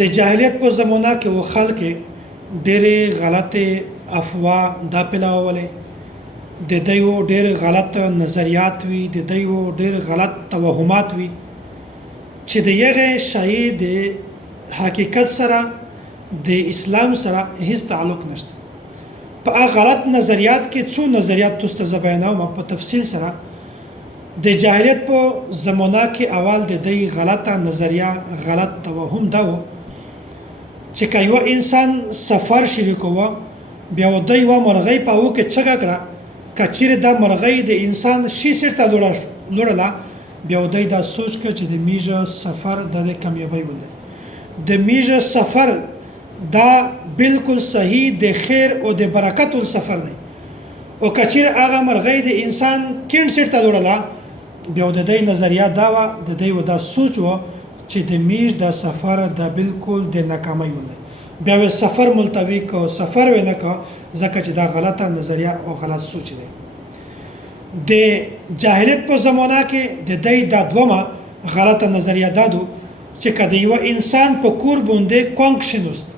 د جاهلیت په زمانہ کې و خلک ډېرې غلطې افوا دا پیلاولې د دوی ډېر غلط نظریات وي د دوی ډېر غلط توهمات وي چې د یغه شای د حقیقت سره د اسلام سره هیڅ تعلق نشته په غلط نظریات کې څو نظریات تاسو ته بیانوم په تفصیل سره د جاهلیت په زمانہ کې اول د دوی غلطه نظریه غلط توهم دا و چې کایو انسان سفر شریکوه بیا و دوی و مرغۍ په و کې چګه کړه کچیر دا مرغۍ د انسان شي سرته لوړله بیا دوی دا سوچ کړ چې د میجه سفر د کامیابی ولده د میجه سفر دا بالکل صحیح د خیر او د برکت سفر دی او کچیر هغه مرغۍ د انسان کین سرته لوړله بیا د دوی نظریه دا و د دوی دا سوچ و چې د میج د سفر د بالکل د ناکامۍ ولده بیا سفر ملتوی کو سفر ونه کو ځکه چې دا غلطه نظریه او غلط سوچ دی د جاهلیت په زمانہ کې د دې د دومره غلطه نظریه دادو چې کله یو انسان په کور باندې کونک شنوست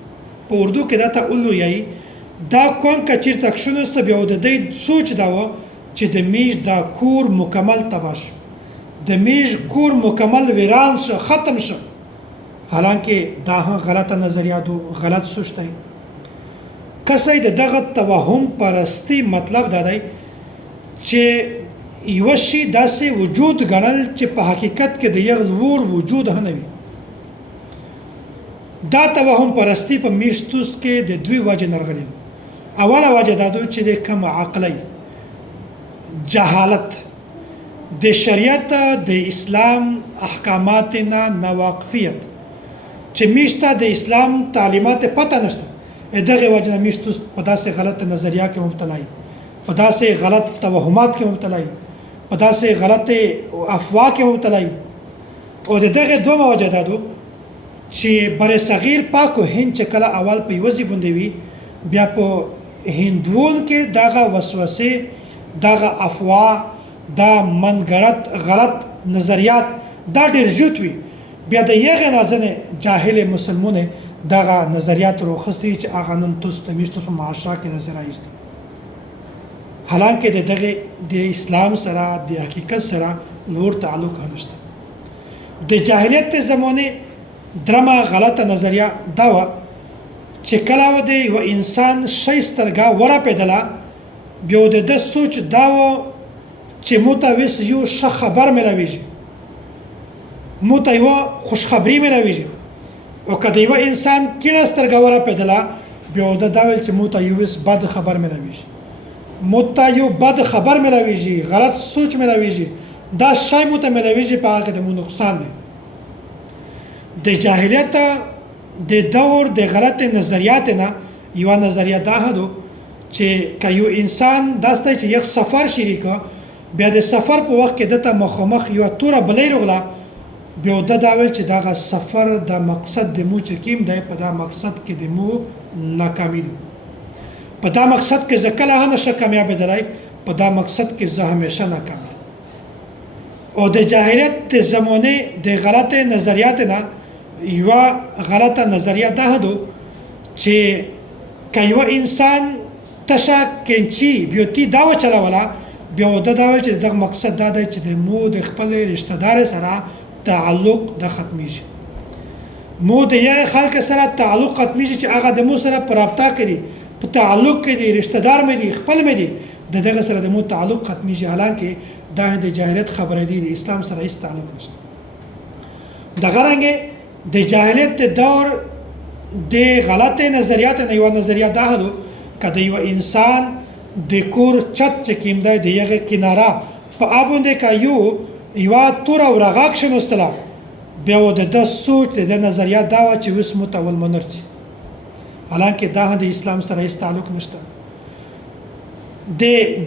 په اردو کې دا ته اولو یای دا کونک چیر تک شنوست بیا د دې سوچ دا و چې د میج دا کور مکمل تباش د میج کور مکمل ویران شو ختم شو حالانکه دا غلطه نظریه دو غلط سوچ دی کسای د دغه توهم پرستی مطلب دا دی چې یو شی داسې وجود غنل چې په حقیقت کې د یو لوړ وجود نه وي دا توهم پرستی په میشتوس کې د دوی وجه نرغلي اوله وجه دا چې د کم عقلی جهالت د شریعت د اسلام احکامات نه ناواقفیت چې میشته د اسلام تعلیمات پته نشته دغه وجه میشتوس په داسې غلط نظریه کې مبتلا وي په داسې غلط توهمات کې مبتلا وي په داسې غلط افوا کې مبتلا وي او دغه دوه وجه دادو چې بر صغیر پاک او هند چې کله اول په یوځي باندې وي بیا په هندوون کې دغه وسوسه دغه افوا دا منګرت غلط نظریات دا ډېر جوت وي بیا د یغه نازنه جاهل مسلمانونه دغه نظریات روخستي چې هغه نن تاسو ته میشته په معاشره کې نظر راځي حالانکه دغه د اسلام سره د حقیقت سره لوړ تعلق نشته د جاهلیت زمانه درمه غلطه نظریه دا و چې کله و دی و انسان شایسترګه وره پیدله بیا د سوچ دا و چې متوس یو ښه خبر ملويږي مت یو خوش خبری ملويږي او کله یو انسان کیناسترګه وره پیدله بیا د داول چې مت یو بد خبر ملويږي مت یو بد خبر ملويږي غلط سوچ ملويږي دا شای مت ملويږي په هغه د نقصان دی د جاهلیت د دور د غلط نظریات نه یو نظریه دا هدو چې کایو انسان داسته چې یک سفر شریکه بیا د سفر په وخت کې دته مخامخ یو توره بلې رغلا بیا د داول چې دا سفر د مقصد د مو چې کیم دی په دا مقصد کې د مو ناکامی دی په دا مقصد کې ځکه نه شي کامیاب دی په دا مقصد کې زه همیشه ناکام او د جاهلیت د زمانه د غلط نظریات نه یو غلطه نظریه ده هدو چې کایو انسان تشا کینچی بیوتی دا و چلاولا بیا د داول چې دغه مقصد دا دی چې د مو د خپل رشتہ دار سره تعلق د ختمیږي مو د یو خلک سره تعلق ختمیږي چې هغه د مو سره پرابطه کړي په تعلق کې د رشتہ دار مې دي خپل مې دي دغه سره د مو تعلق ختمیږي حالانکه دا د جاهلیت خبره دی د اسلام سره هیڅ تعلق نشته دغه رنګه د جاهلیت دور د غلطه نظریات نه یو نظریه دا هلو کله یو انسان د کور چت چې کیمده د یغه کناره په ابونده کایو یو تور او رغاک شنوستلا بیا د سوچ د نظریه دا و چې وس متول منرچ حالانکه دا د اسلام سره هیڅ تعلق نشته د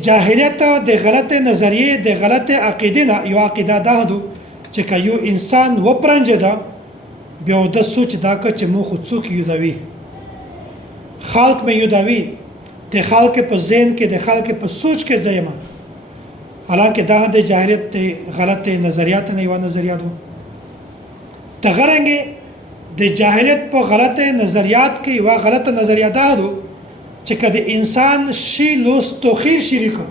جاهلیت د غلطه نظریه د غلطه عقیده نه یو عقیده دا هدو چې کایو انسان و پرنجه دا بیا د سوچ دا چې مو خو څوک یودوي خلق مې یودوي د خلق په ذهن کې د خلق په سوچ کې ځایما حالانکه دا د جاهلیت غلط نظریات نه یو نظریه دو تغرنګ د جاهلیت په غلطه نظریات کې یوه غلطه نظریه دا ده چې که د انسان شي لوس توخیر شریکه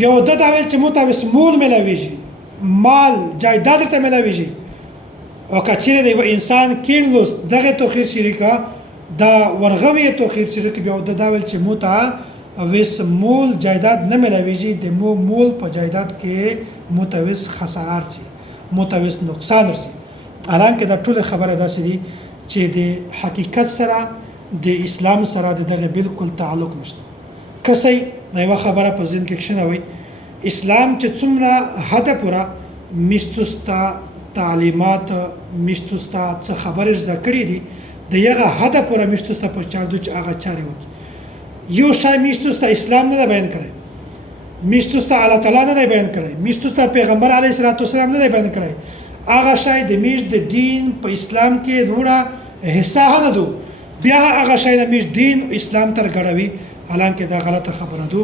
بیا ورته دا ویل چې موږ ته اوس مول میلاویږي مال جایداد ته میلاویږي او که چیرې د یوه انسان کیڼ لوس دغه توخیر شریکه دا ورغوی توخیر شریکه بیا ورته دا ویل چې موږ ته اوس مول جایداد نه میلاویږي د مول په جایداد کې موږ ته اوس خساره رسي موږ ته اوس نقصان رسي حالانکه دا ټوله خبره داسې دي چې د حقیقت سره د اسلام سره دغه بالکل تعلق نشته کسي دا یو خبره په ذهن کې شنوي اسلام چې څومره حد پورا مستوستا تعلیمات مستوستا څه خبره زده کړې دي د یغه حد پورا مستوستا په چار دوه هغه چاري وي یو شای مستوستا اسلام نه بیان کړي مستوستا الله تعالی نه بیان کړي مستوستا پیغمبر علیه السلام نه بیان کړي هغه شای د میش د دین په اسلام کې وروړه حصہ نه دو بیا هغه شای د میش دین اسلام تر غړوي حالانکه دا غلطه خبره ده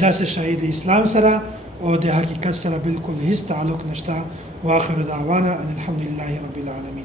دا څه شای د اسلام سره او د حقیقت سره بالکل هیڅ تعلق نشته واخر دعوانا ان الحمد لله رب العالمين